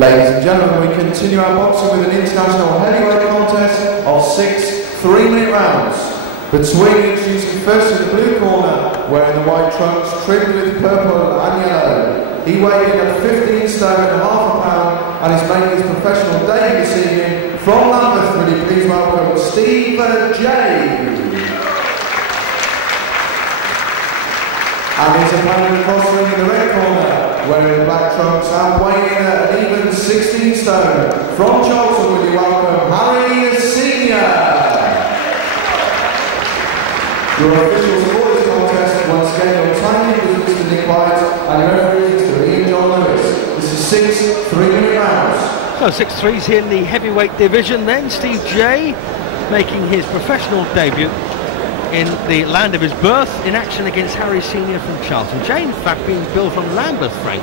Ladies and gentlemen, we continue our boxing with an international heavyweight contest of 6 3-minute rounds. Between, introducing first in the blue corner, wearing the white trunks trimmed with purple and yellow. He weighed in at 15 stone and half a pound and is making his professional debut this evening from Lambeth. Really please welcome Steve J. And his opponent across the ring in the red corner, wearing the black trunks and weighing in at an even 16 stone. From Charlton, will you welcome Harry Senior. Your officials for this contest, once again, your timekeeper is Mr. Nick White, and your referee is Mr. Ian John Lewis. This is 6 3-minute rounds. So 6-3s here in the heavyweight division then. Steve J making his professional debut in the land of his birth, in action against Harry Senior from Charlton. Jay, in fact, being billed from Lambeth, Frank.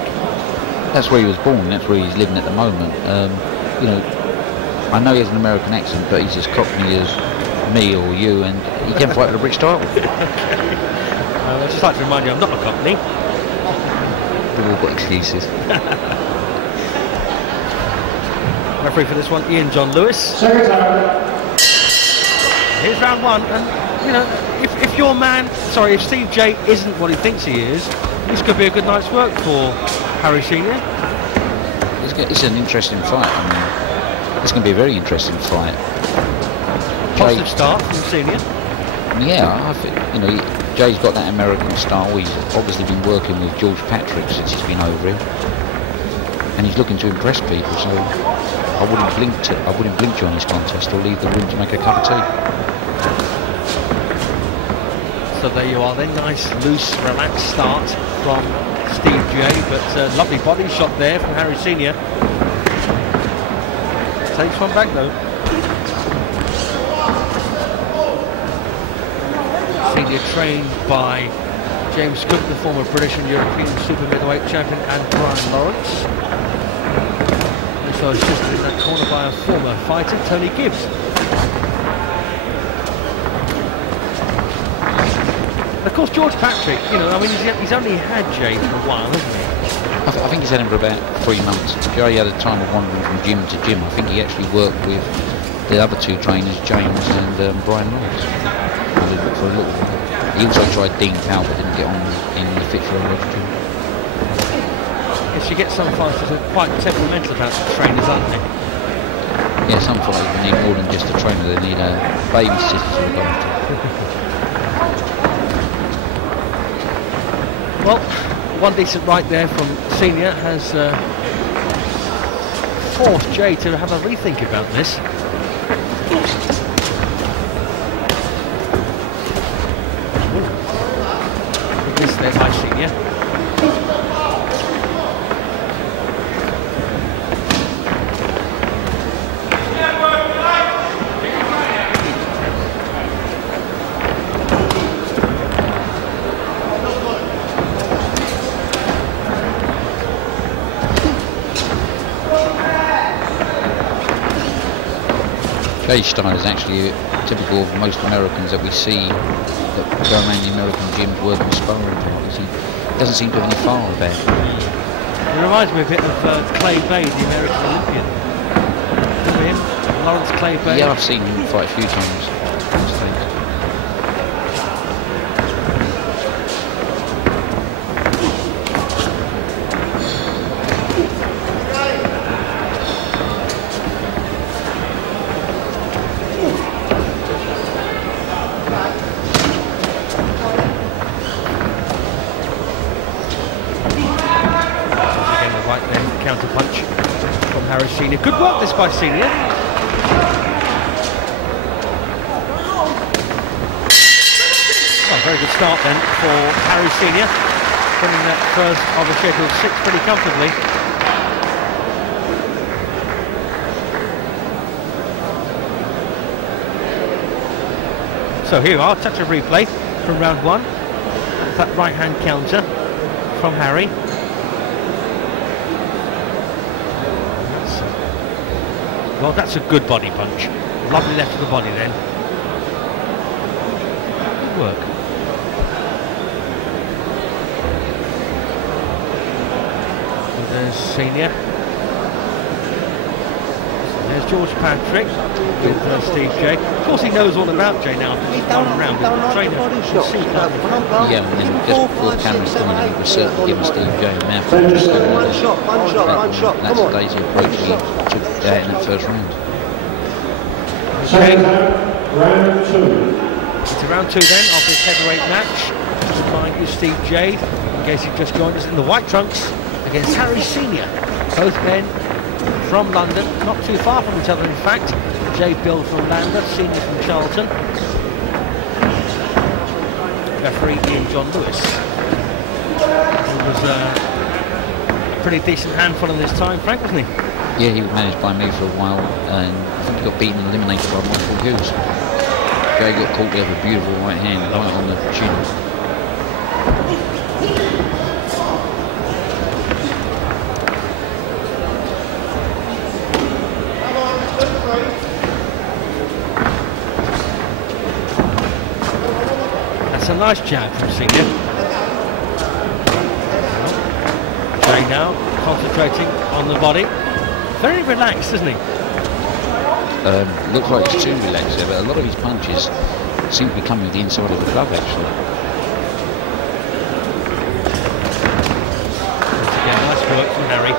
That's where he was born, that's where he's living at the moment. You know, I know he has an American accent, but he's as cockney as me or you, and he can fight for the British title. I'd just like to remind you, I'm not a cockney. We've all got excuses. Referee for this one, Ian John Lewis. Secretary. Here's round one, and you know, if your man, sorry, if Steve J isn't what he thinks he is, this could be a good night's work for Harry Senior. It's an interesting fight. I mean, it's going to be a very interesting fight. Positive start from Senior. Yeah, I think, you know, Jay's got that American style. He's obviously been working with George Patrick since he's been over here, and he's looking to impress people. So I wouldn't blink during this contest or leave the room to make a cup of tea. So there you are then, nice, loose, relaxed start from Steve J, but lovely body shot there from Harry Senior. Takes one back though. Senior trained by James Cook, the former British and European super middleweight champion, and Brian Lawrence. Also assisted in that corner by a former fighter, Tony Gibbs. Of course, George Patrick, you know, I mean, he's only had Jay for a while, hasn't he? I think he's had him for about 3 months. Jay had a time of wandering from gym to gym. I think he actually worked with the other two trainers, James and Brian Lawrence. For a little while. He also tried Dean Powell, but didn't get on in the fit for a gym. Yes, you get some fighters who are quite temperamental about trainers, aren't they? Yeah, some fighters need more than just a trainer. They need a babysitter to look after. Well, one decent right there from Senior has forced Jay to have a rethink about this. This there by Senior. Jay's style is actually typical of most Americans that we see that go around the American gyms working sparring partners. He doesn't seem to have any fire about it. It reminds me a bit of Clay Bay, the American Olympian. Remember him? Lawrence Clay Bay? Yeah, I've seen him fight a few times. Counter punch from Harry Senior. Good work this by Senior. Oh, very good start then for Harry Senior, winning that first of a scheduled 6 pretty comfortably. So here we are, touch of replay from round 1. That right hand counter from Harry. Well, that's a good body punch. Lovely left of the body then. Good work. And there's Senior. There's George Patrick with Steve J. Of course, he knows all about Jay now. He's gone around. The trainer can see that. Yeah, and then just before the camera's coming, he was certainly giving Steve J a mouthful. One shot. That's the Daisy approach he took in that first round. Okay. Round 2. It's round 2 then of this heavyweight match. Just behind you, Steve J, in case you've just joined us, in the white trunks against Harry Senior. Both men from London, not too far from each other in fact. J. Bill from Lambeth, Senior from Charlton. Referee Ian John Lewis, who was a pretty decent handful in this time, Frank, wasn't he? Yeah, he was managed by me for a while, and I think he got beaten and eliminated by Michael Hughes. Jay got caught there with a beautiful right hand right on the chin. That's a nice jab from Senior. Jay now concentrating on the body. Very relaxed, isn't he? Looks like he's too relaxed there, but a lot of his punches seem to be coming with the inside of the glove actually. Once again, nice work from Harry.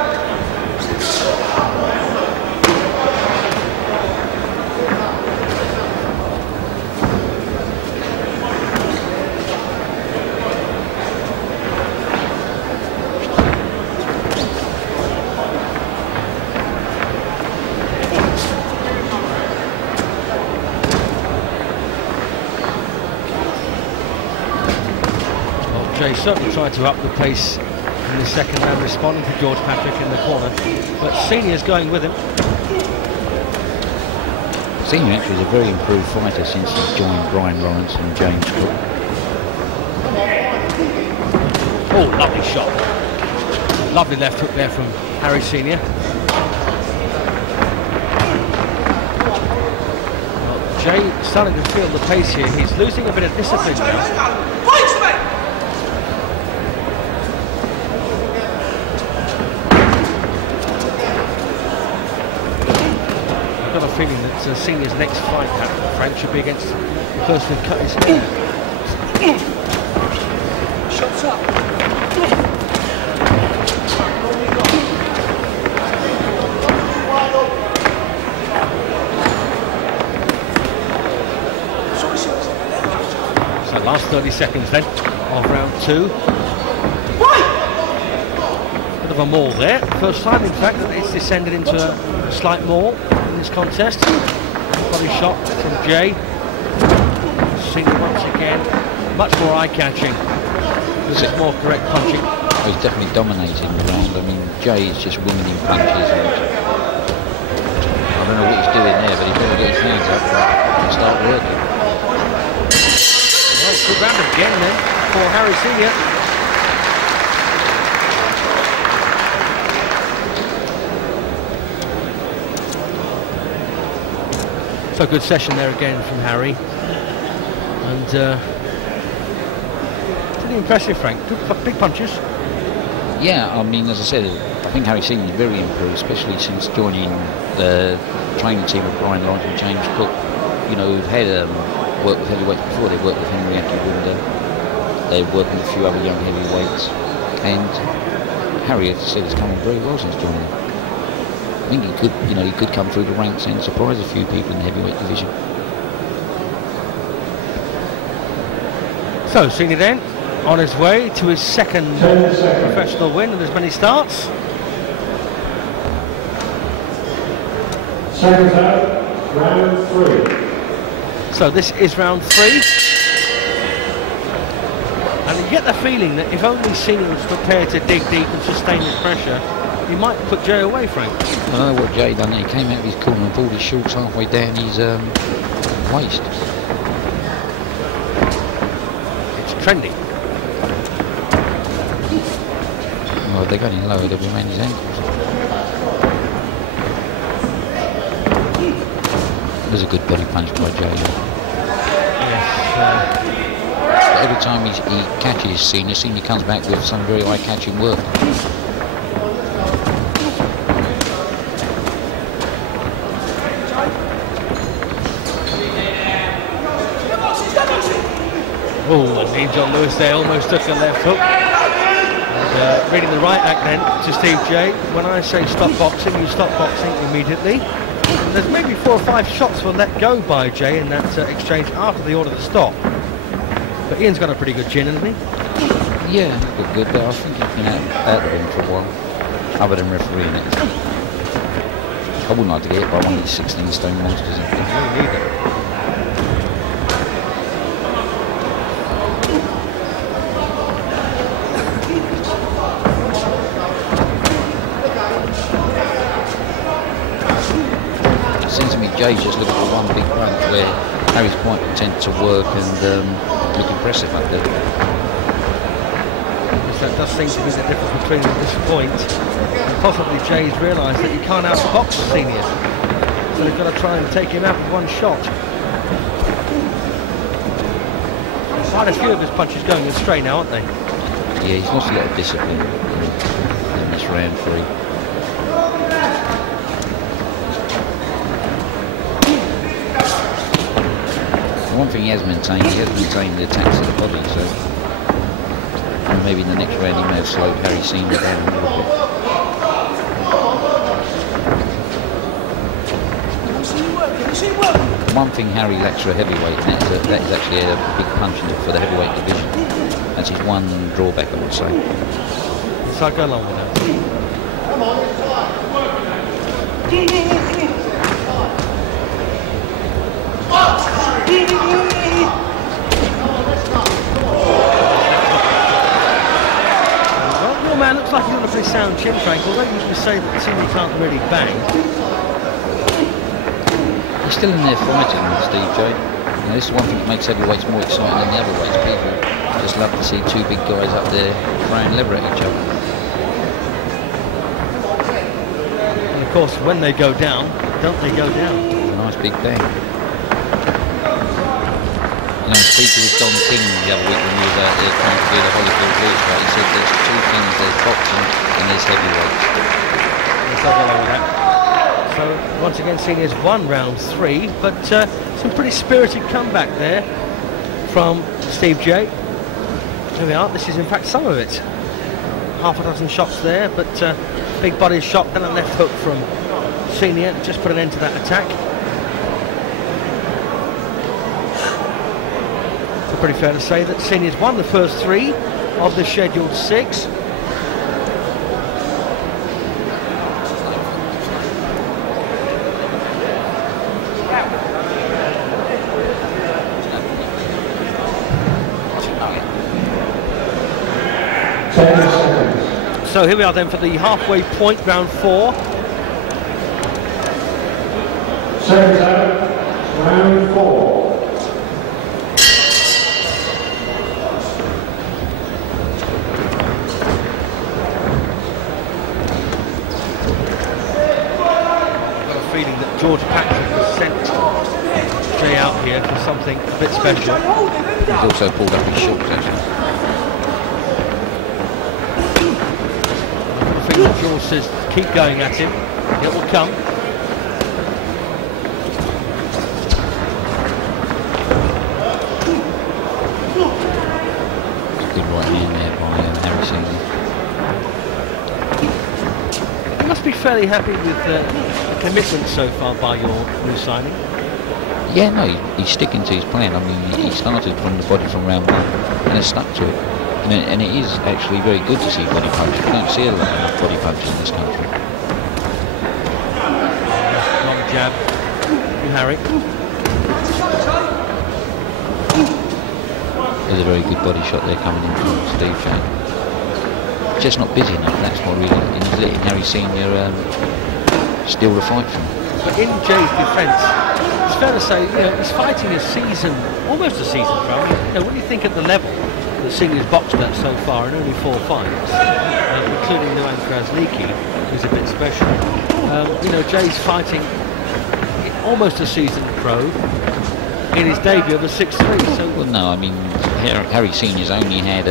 Jay certainly tried to up the pace in the second round, responding to George Patrick in the corner, but Senior's going with him. Senior actually is a very improved fighter since he joined Brian Lawrence and James Cook. Oh, lovely shot. Lovely left hook there from Harry Senior. Well, Jay starting to feel the pace here. He's losing a bit of discipline now. I've got a feeling that Senior's next fight, Frank, should be against the person who cut his hair. Shots up. So last 30 seconds then of round 2. Bit of a maul there. First time, in fact, that it's descended into a slight maul in this contest. Body shot from Jay. Senior once again, much more eye-catching. This is more correct punching. He's definitely dominating the round. I mean, Jay is just winning in punches. And I don't know what he's doing there, but he's going to get his hands up and start working. Well, good round again then for Harry Senior. So good session there again from Harry, and pretty impressive, Frank. Good, big punches. Yeah, I mean, as I said, I think Harry Senior is very improved, especially since joining the training team of Brian Lawrence and James Cook. You know, who've had worked with heavyweights before. They've worked with Henry Akiwunda. They've worked with a few other young heavyweights, and Harry, as I said, has come on very well since joining them. I think he could come through the ranks and surprise a few people in the heavyweight division. So, Senior then, on his way to his second professional win in as many starts. Seconds out, round 3. So this is round 3. And you get the feeling that if only Senior was prepared to dig deep and sustain the pressure, he might put Jay away, Frank. I know what Jay done. He came out of his corner and pulled his shorts halfway down his waist. It's trendy. Well, if they got him lower, they'll be around his ankles. There's a good body punch by Jay. Yes. Every time he catches Senior comes back with some very eye-catching work. Dean John Lewis there almost took a left hook. And, reading the right act then to Steve J. When I say stop boxing, you stop boxing immediately. And there's maybe 4 or 5 shots were let go by Jay in that exchange after the order to stop. But Ian's got a pretty good chin, hasn't he? Yeah, looked good, but I think he's been out of him for a while, other than refereeing it. I wouldn't like to get hit by one of these 16 stone monsters. Really need it. It seems to me Jay's just looking for one big punch where Harry's quite content to work and look impressive up there. That does seem to be the difference between them at this point. And possibly Jay's realised that he can't outbox Senior. So they've got to try and take him out with one shot. Quite a few of his punches going astray now, aren't they? Yeah, he's lost a lot of discipline in this round 3. One thing he has maintained the attacks to the body, so maybe in the next round he may have slowed Harry Senior down a little bit. One thing Harry lacks for a heavyweight, and that is actually a big punch for the heavyweight division. That's his one drawback, I would say. So I'll go along with that. Well, your man looks like he's got a pretty sound chin, Frank, although you can say that Senior can't really bang. He's still in there fighting with Steve J. And this is one thing that makes heavyweights more exciting than the other weights. People just love to see 2 big guys up there throwing lever at each other. And of course, when they go down, don't they go down? A nice big bang. You know, speaking with Don King the other week when we was out there trying to do the Holyfield Blues fight, he said there's 2 things, there's boxing and there's heavyweights. Let's have a look at that. So once again, Senior's won round 3, but some pretty spirited comeback there from Steve J. Here we are. This is in fact some of it. Half a dozen shots there, but big body shot and a left hook from Senior just put an end to that attack. So pretty fair to say that Senior's won the first 3 of the scheduled 6. So here we are then for the halfway point, round 4. Seconds out, round 4. I've got a feeling that George Patrick has sent Jay out here for something a bit special. He's also pulled up his shorts, actually. George says keep going at him, it will come. Good right hand there by Harry Senior. You must be fairly happy with the commitment so far by your new signing. Yeah, no, he's sticking to his plan. I mean, he started from the body from round 1 and has stuck to it. And it is actually very good to see body punches. You don't see a lot of body punches in this country. Long jab from Harry. There's a very good body shot there coming in from Steve J. Just not busy enough, that's why really he's letting Harry Senior steal the fight from him. But in Jay's defence, it's fair to say, he's fighting a season, almost a season pro. When you think at the level that Senior's boxed at so far in only 4 fights, including Luan Krasniki, who's a bit special. Jay's fighting almost a season pro in his debut of a 6-3. So well, no, I mean Harry Senior's only had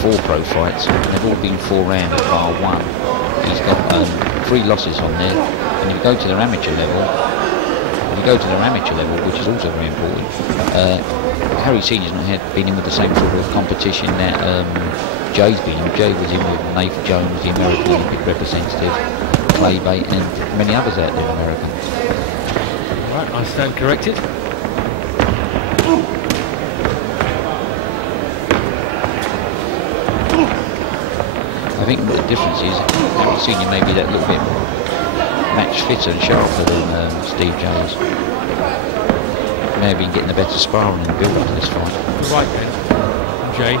4 pro fights, and they've all been 4 rounds bar 1. He's got 3 losses on there, and if you go to their amateur level, if you go to their amateur level, which is also very important, Harry Senior's not been in with the same sort of competition that Jay's been in. Jay was in with Nathan Jones, the American Olympic representative, Claybait, and many others out there in America. Right, I stand corrected. I think the difference is Harry Senior may be that little bit match fitter and sharper than Steve James. May have been getting a better sparring and build up to this fight. Right then, Jay.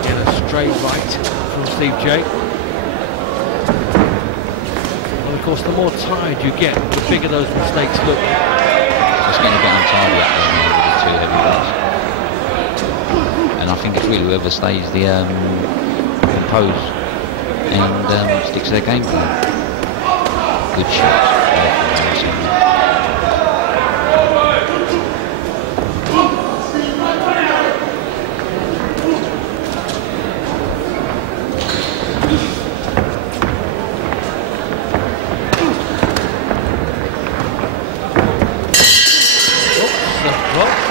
Again, a straight right from Steve J. And of course, the more tired you get, the bigger those mistakes look. It's getting a bit untidy up there now with the two heavyweights. And I think it's really whoever stays the composed and sticks to their game plan. Good shots.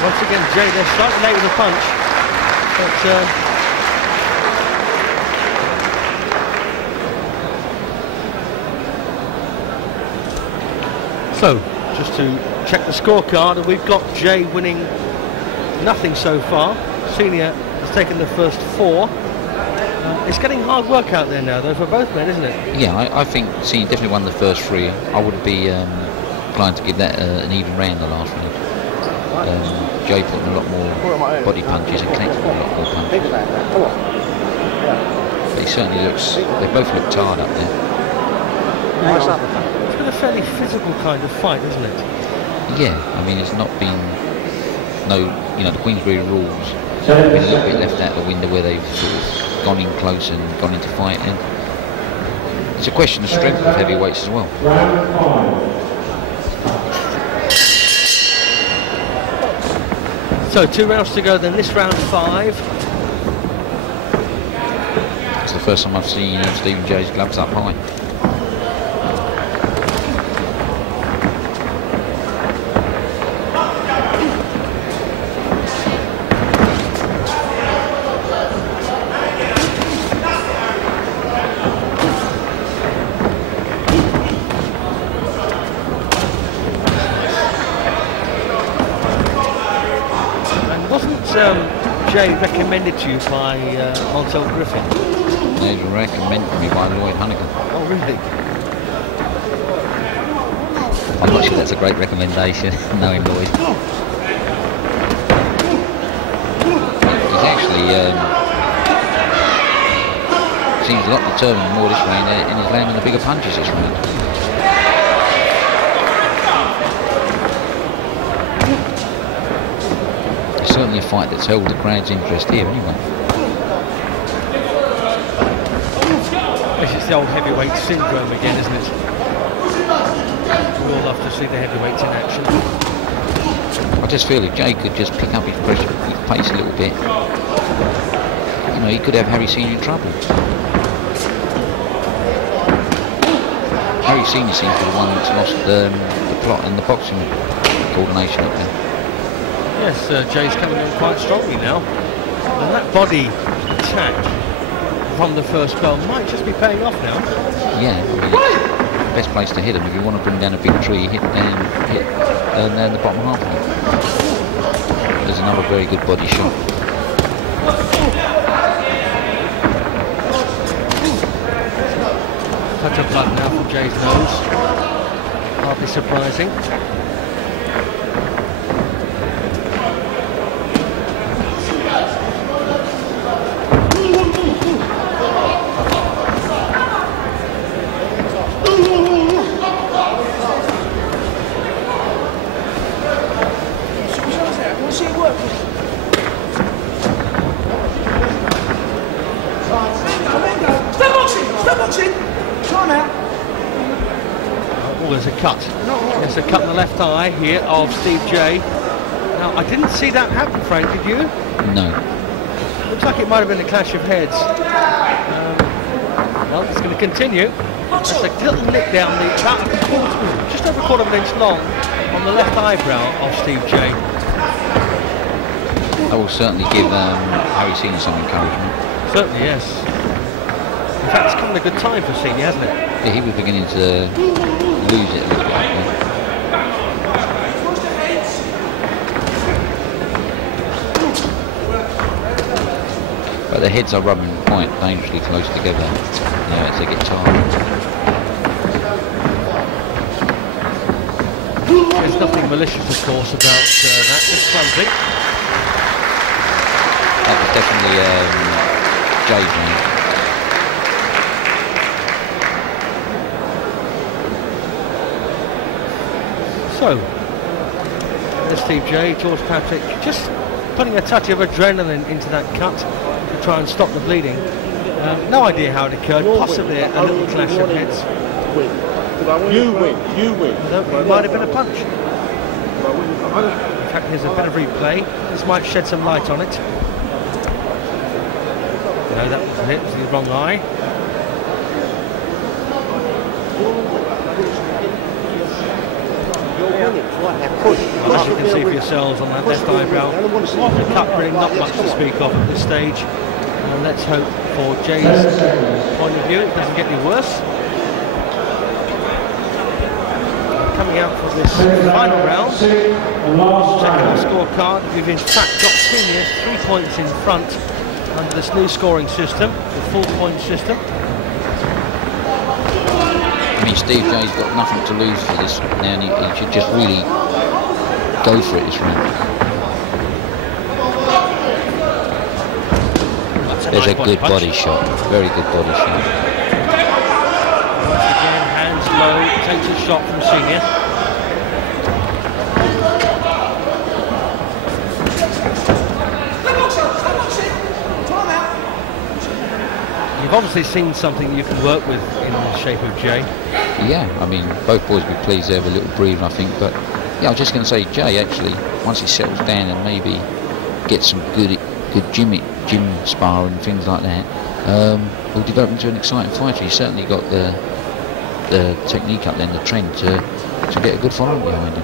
Once again, Jay, they're slightly late with a punch, but so just to check the scorecard, and we've got Jay winning nothing so far. Senior has taken the first 4. It's getting hard work out there now, though, for both men, isn't it? Yeah, I think Senior definitely won the first 3. I would be inclined to give that an even round the last round. Jay put in a lot more body punches and connected with a lot more punches. But he certainly looks, they both look tired up there. It's been a fairly physical kind of fight, isn't it? Yeah, I mean, it's not been, the Queensberry rules have been a little bit left out the window where they've sort of gone in close and gone into fight. And it's a question of strength of heavyweights as well. So 2 rounds to go then, this round 5. It's the first time I've seen Stephen Jay's gloves up high. Jay recommended to you by Montel Griffin? They were recommended to me by Lloyd Hunnigan. Oh, really? I'm not sure that's a great recommendation, knowing Lloyd. He's actually seems a lot determined more this round, and he's landing the bigger punches this round. Certainly a fight that's held the crowd's interest here anyway. This is the old heavyweight syndrome again, isn't it? We all love to see the heavyweights in action. I just feel if Jay could just pick up his pressure, his pace a little bit, he could have Harry Senior in trouble. Harry Senior seems to be the one that's lost the plot and the boxing coordination up there. Yes, Jay's coming on quite strongly now, and that body attack from the first bell might just be paying off now. Yeah, I mean, the best place to hit him if you want to bring down a big tree, hit down the bottom half of it. There's another very good body shot. Touch of blood now from Jay's nose. Hardly surprising. There's a cut. There's a cut in the left eye here of Steve J. Now, I didn't see that happen, Frank, did you? No. Looks like it might have been a clash of heads. Well, it's going to continue. Just a little nick down the about a quarter, just over a quarter of an inch long on the left eyebrow of Steve J. I will certainly give Harry Senior some encouragement. Certainly, yes. In fact, it's come at a good time for Senior, hasn't it? Yeah, he was beginning to lose it a little bit. Yeah. But the heads are rubbing quite dangerously close together as they get tired. There's nothing malicious, of course, about that. Just clumsy. That was definitely Jay's man. So, there's Steve J, George Patrick, just putting a touch of adrenaline into that cut to try and stop the bleeding. No idea how it occurred, possibly a little clash of heads. You win. No, it might have been a punch. In fact, here's a bit of replay. This might shed some light on it. No, that wasn't it. It was the wrong eye. As you can see for yourselves on that left eyebrow, the cut really not much to speak of at this stage. And let's hope for Jay's point of view it doesn't get any worse. Coming out for this final round, checking our scorecard, we've in fact got Senior 3 points in front under this new scoring system, the full point system. I mean, Steve J's got nothing to lose for this now, and he should just really go for it this round. There's a good body shot, very good body shot. Once again, hands low, takes a shot from Senior. You've obviously seen something you can work with in the shape of Jay. Yeah, I mean, both boys will be pleased to have a little breather, I think. But yeah, I was just going to say, Jay actually, once he settles down and maybe gets some good gym sparring and things like that, will develop into an exciting fighter. He's certainly got the technique up there and the trend to get a good following behind him.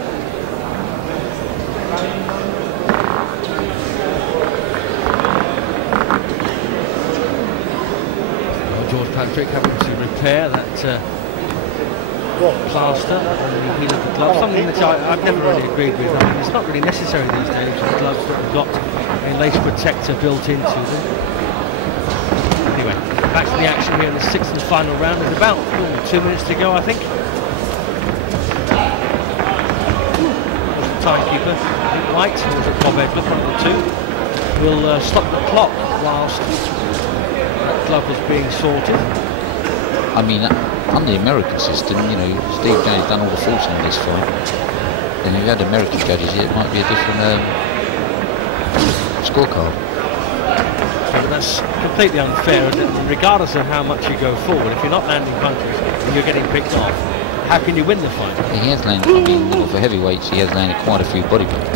George Patrick having to repair that plaster on the heel of the glove, something that I've never really agreed with. I mean, it's not really necessary these days with the gloves that have got a lace protector built into them. Anyway, back to the action here in the sixth and final round. There's about 2 minutes to go, I think. Timekeeper, White, who's at Bob Edler, one of the two, will stop the clock whilst that glove was being sorted. I mean, on the American system, you know, Steve J's done all the forcing in this fight. And if you had American judges, it might be a different scorecard. But that's completely unfair, regardless of how much you go forward. If you're not landing punches and you're getting picked off, how can you win the fight? He has landed, I mean, for heavyweights, he has landed quite a few body blows.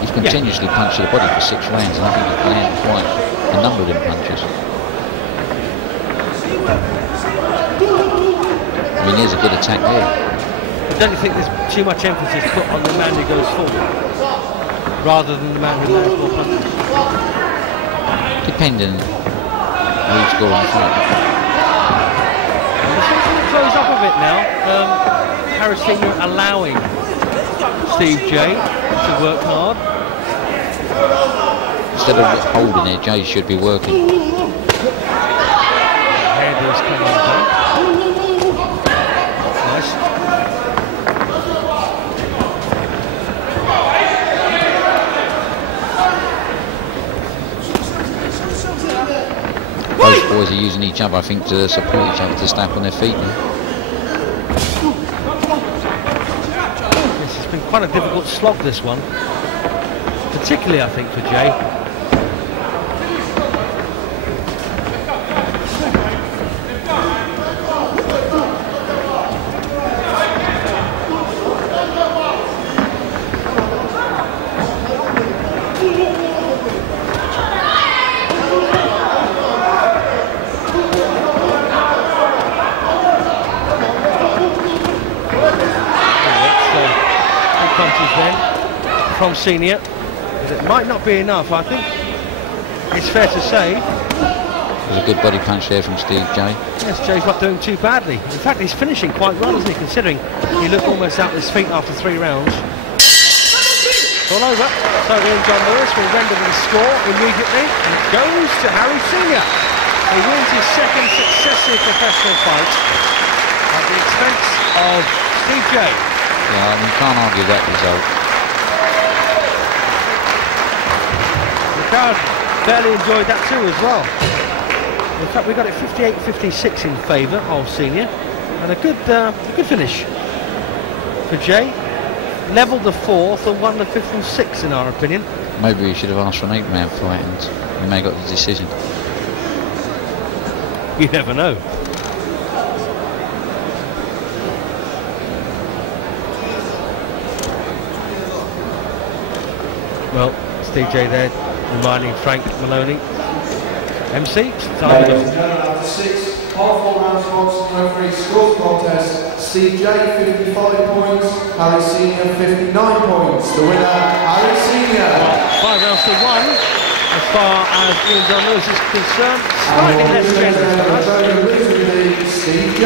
He's continuously punched the body for 6 rounds, and I think he's landed quite a number of them punches. I mean, there's a good attack there. But don't you think there's too much emphasis put on the man who goes forward, rather than the man who lands more punches? Depending who's scoring the fight. It's going to close up a bit now. Harris Senior allowing Steve J to work hard. Instead of holding it, Jay should be working. Head is coming back. Nice. Both boys are using each other, I think, to support each other, to stamp on their feet now. This has been quite a difficult slog, this one. Particularly, I think, for Jay. from Senior, but it might not be enough. I think it's fair to say. There's a good body punch there from Steve J. Yes, Jay's not doing too badly. In fact, he's finishing quite well, isn't he, considering he looked almost out his feet after 3 rounds. It's all over. So Ian John Lewis will render the score immediately, and it goes to Harry Senior. He wins his second successive professional fight at the expense of Steve J. Yeah, you can't argue that result. The crowd fairly enjoyed that too as well. In fact, we got it 58-56 in favour of Senior, and a good finish for Jay. Levelled the 4th and won the 5th and 6th in our opinion. Maybe we should have asked for an 8-man fight and we may have got the decision. You never know. Well, Steve J there reminding Frank Maloney. MC, time to go. After 6 half-full rounds boxing, referee scores contest. Steve J 55 points, Harry Senior 59 points. The winner, Harry Senior. Well, 5 rounds to 1. As far as Ian John Lewis is concerned, slightly less generous than us. Steve J.